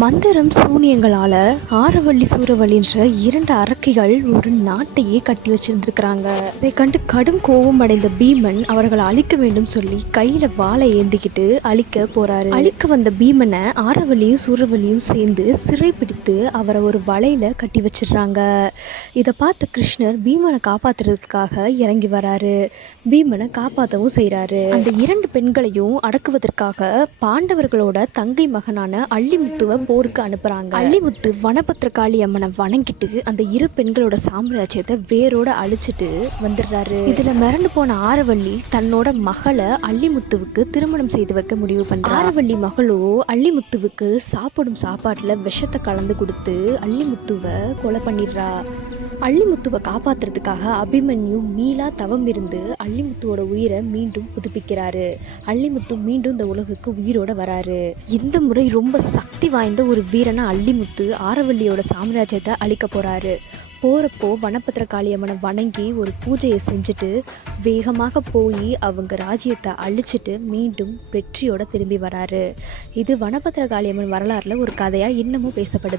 மந்திரம் சூனியங்களால் ஆரவள்ளி சூரவள்ளின்ற 2 அரக்கிகள் ஒரு நாட்டையே கட்டி வச்சிருந்துருக்கிறாங்க. இதை கண்டு கடும் கோபம் அடைந்த பீமன் அவர்களை அழிக்க வேண்டும் சொல்லி கையில் வாளை ஏந்திக்கிட்டு அழிக்க போறாரு. அழிக்க வந்த பீமனை ஆரவள்ளியும் சூரவள்ளியும் சேர்ந்து சிறை பிடித்து அவரை ஒரு வலையில கட்டி வச்சிடுறாங்க. இதை பார்த்த கிருஷ்ணர் பீமனை காப்பாத்துறதுக்காக இறங்கி வராரு. பீமனை காப்பாற்றவும் செய்கிறாரு. அந்த 2 பெண்களையும் அடக்குவதற்காக பாண்டவர்களோட தங்கை மகனான அள்ளிமுத்துவ போருக்கு அனுப்புறாங்க. அள்ளிமுத்து வனபத்திரகாளி அம்மனை வணங்கிட்டு அந்த 2 பெண்களோட சாம்ராஜ்யத்தை வேரோட அழிச்சிட்டு வந்துடுறாரு. இதுல மிரண்டு போன ஆரவள்ளி தன்னோட மகளை அள்ளிமுத்துவுக்கு திருமணம் செய்து வைக்க முடிவு பண்றாரு. ஆரவள்ளி மகளோ அள்ளிமுத்துவுக்கு சாப்பிடும் சாப்பாட்டுல விஷத்தை கலந்து கொடுத்து அள்ளிமுத்துவை கொலை பண்ணிடுறா. அள்ளிமுத்துவை காப்பாத்துறதுக்காக அபிமன்யு மீளா தவம் இருந்து அள்ளிமுத்துவோட உயிரை மீண்டும் புதுப்பிக்கிறாரு. அள்ளிமுத்து மீண்டும் இந்த உலகுக்கு உயிரோட வராரு. இந்த முறை ரொம்ப சக்தி வாய்ந்த ஒரு வீரனா அள்ளிமுத்து ஆரவள்ளியோட சாம்ராஜ்யத்தை அழிக்க போறாரு. போகிறப்போ வனபத்திரகாளி அம்மனை வணங்கி ஒரு பூஜையை செஞ்சுட்டு வேகமாக போய் அவங்க ராஜ்யத்தை அழிச்சிட்டு மீண்டும் வெற்றியோட திரும்பி வராரு. இது வனபத்திரகாளி அம்மன் வரலாறுல ஒரு கதையாக இன்னமும் பேசப்படுது.